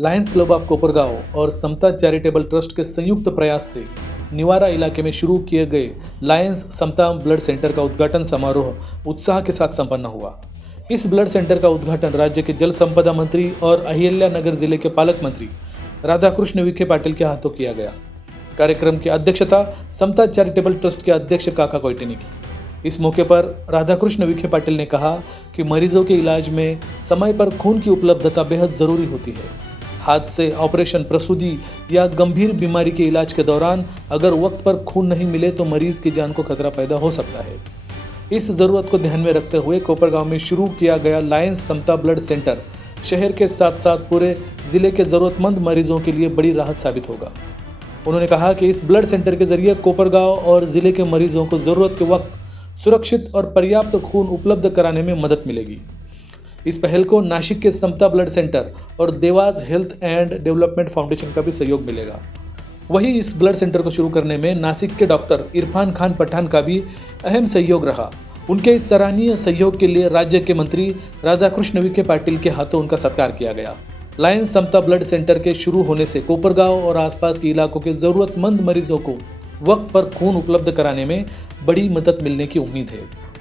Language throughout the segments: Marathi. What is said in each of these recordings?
लायंस क्लब ऑफ कोपरगांव और समता चैरिटेबल ट्रस्ट के संयुक्त प्रयास से निवारा इलाके में शुरू किए गए लायंस समता ब्लड सेंटर का उद्घाटन समारोह उत्साह के साथ संपन्न हुआ। इस ब्लड सेंटर का उद्घाटन राज्य के जल संपदा मंत्री और अहिल्यानगर जिले के पालक मंत्री राधाकृष्ण विखे पाटिल के हाथों किया गया। कार्यक्रम की अध्यक्षता समता चैरिटेबल ट्रस्ट के अध्यक्ष काका कोयटे ने की। इस मौके पर राधाकृष्ण विखे पाटिल ने कहा कि मरीजों के इलाज में समय पर खून की उपलब्धता बेहद जरूरी होती है। हादसे, ऑपरेशन, प्रसूति या गंभीर बीमारी के इलाज के दौरान अगर वक्त पर खून नहीं मिले तो मरीज की जान को खतरा पैदा हो सकता है। इस जरूरत को ध्यान में रखते हुए कोपरगांव में शुरू किया गया लायंस समता ब्लड सेंटर शहर के साथ साथ पूरे जिले के जरूरतमंद मरीजों के लिए बड़ी राहत साबित होगा। उन्होंने कहा कि इस ब्लड सेंटर के जरिए कोपरगांव और जिले के मरीजों को जरूरत के वक्त सुरक्षित और पर्याप्त खून उपलब्ध कराने में मदद मिलेगी। इस पहल को नासिक के समता ब्लड सेंटर और Dewas health end development foundation का भी सहयोग मिलेगा। वहीं इस ब्लड सेंटर को शुरू करने में नासिक के डॉक्टर इरफान खान पठान का भी अहम सहयोग रहा। उनके इस सराहनीय सहयोग के लिए राज्य के मंत्री राधाकृष्ण विखे पाटिल के हाथों उनका सत्कार किया गया। लायंस समता ब्लड सेंटर के शुरू होने से कोपरगांव और आसपास के इलाकों के जरूरतमंद मरीजों को वक्त पर खून उपलब्ध कराने में बड़ी मदद मिलने की उम्मीद है।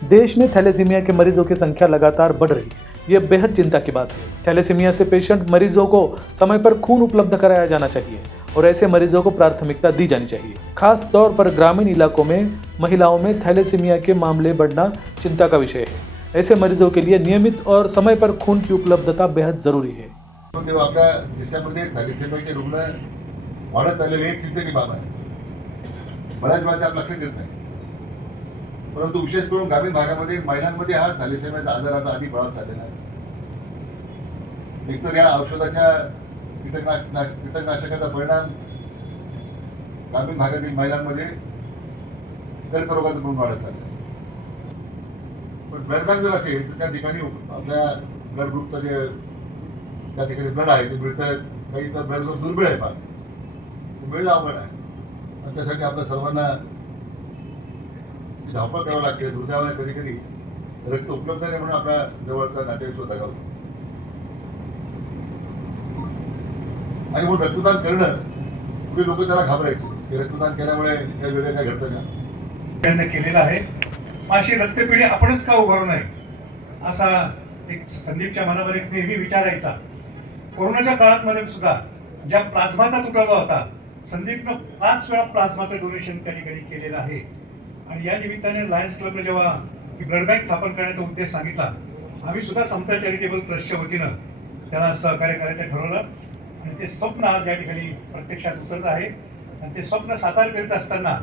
देश में थैलेसीमिया के मरीजों की संख्या लगातार बढ़ रही है। ये बेहद चिंता की बात है। थैलेसीमिया से पेशेंट मरीजों को समय पर खून उपलब्ध कराया जाना चाहिए और ऐसे मरीजों को प्राथमिकता दी जानी चाहिए। खास तौर पर ग्रामीण इलाकों में महिलाओं में थैलेसीमिया के मामले बढ़ना चिंता का विषय है। ऐसे मरीजों के लिए नियमित और समय पर खून की उपलब्धता बेहद जरूरी है। आपल्या देशामध्ये थॅलेसेमियाचे रुग्ण वाढत चाललेले एक चिंतेची बाब आहे। बऱ्याच वेळा त्यात लक्ष देत नाही, परंतु विशेष करून ग्रामीण भागामध्ये महिलांमध्ये हा थॅलेसेमियाचा आजार आता आधी बळावत चाललेला आहे। एकतर या औषधाच्या कीटकनाशकाचा परिणाम ग्रामीण भागातील महिलांमध्ये कर्करोगाचं प्रमाण वाढत चाललं आहे। पण ब्लड बँक जर असेल तर त्या ठिकाणी आपल्या ब्लड ग्रुपचं जे त्या ठिकाणी ब्लड आहे ते मिळतं, काही तर ब्लड ग्रुप दुर्मिळ आहे, फार मिळणं अवघड आहे आणि त्यासाठी आपल्या सर्वांना धावपळ करावं लागते। दुर्दैवाने कधी कधी रक्त उपलब्ध नाही म्हणून आपल्या जवळचा नातेवाईक सुद्धा गावतो आणि म्हणून रक्तदान करणं पूर्वी लोक त्याला घाबरायचे की रक्तदान केल्यामुळे काही वेगळं काय घडतं का। त्यांनी केलेला आहे। अशी रक्तपेढी आपणच का उभारू नये असा एक संदीपच्या मनामध्ये नेहमी विचारायचा। कोरोनाच्या काळात मध्ये सुद्धा ज्या प्लाझ्माचा तुटवडा होता, संदीपनं 5 वेळा प्लाझ्माचं डोनेशन त्या ठिकाणी केलेलं आहे आणि या निमित्ताने लायन्स क्लबने जेव्हा ब्लड बँक स्थापन करण्याचा उद्देश सांगितला, आम्ही सुद्धा समता चॅरिटेबल ट्रस्टच्या वतीनं त्याला सहकार्य करायचं ठरवलं आणि ते स्वप्न आज या ठिकाणी प्रत्यक्षात उतरत आहे आणि ते स्वप्न साकार करीत असताना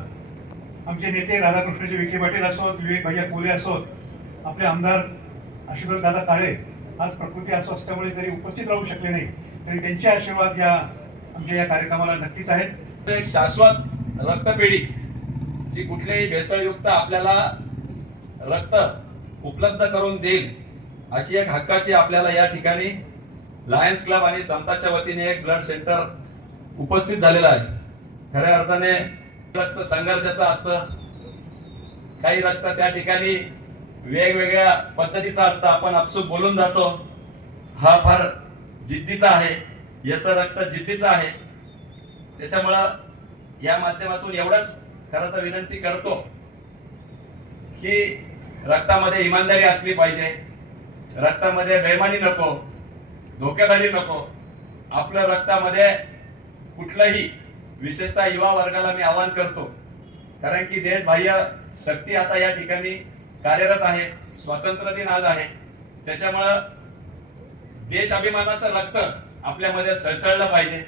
आमचे नेते राधाकृष्णजी विखे पाटील असोत, विवेक भैया कोले असोत, आपले आमदार आशुतोष दादा काळे आज प्रकृती अस्वास्थ्यामुळे जरी उपस्थित राहू शकले नाही तरी त्यांचे आशीर्वाद या आमच्या या कार्यक्रमाला नक्कीच आहेत। एक शाश्वत रक्तपेढी जी कुठल्याही भेसळयुक्त आपल्याला रक्त उपलब्ध करून देईल अशी एक हक्काची आपल्याला या ठिकाणी लायन्स क्लब आणि समताच्या वतीने एक ब्लड सेंटर उपस्थित झालेला आहे। खऱ्या अर्थाने रक्त संघर्षाचं असतं, काही रक्त त्या ठिकाणी वेगवेगळ्या पद्धतीचं असतं, आपण आपसूक बोलून जातो हा फार जिद्दीचा आहे, याचं रक्त जिद्दीचं आहे। त्याच्यामुळं या माध्यमातून एवढंच खरं तर विनंती करतो की रक्तामध्ये इमानदारी असली पाहिजे, रक्तामध्ये बेईमानी नको, धोकेबाजी नको। आपल्या रक्तामध्ये कुठलंही, विशेषतः युवा वर्गाला मी आवाहन करतो, कारण की देशबाह्य शक्ती आता या ठिकाणी कार्यरत आहे। स्वातंत्र्य दिन आज आहे, त्याच्यामुळं देश अभिमानाचं रक्त आपल्यामध्ये सळसळलं पाहिजे।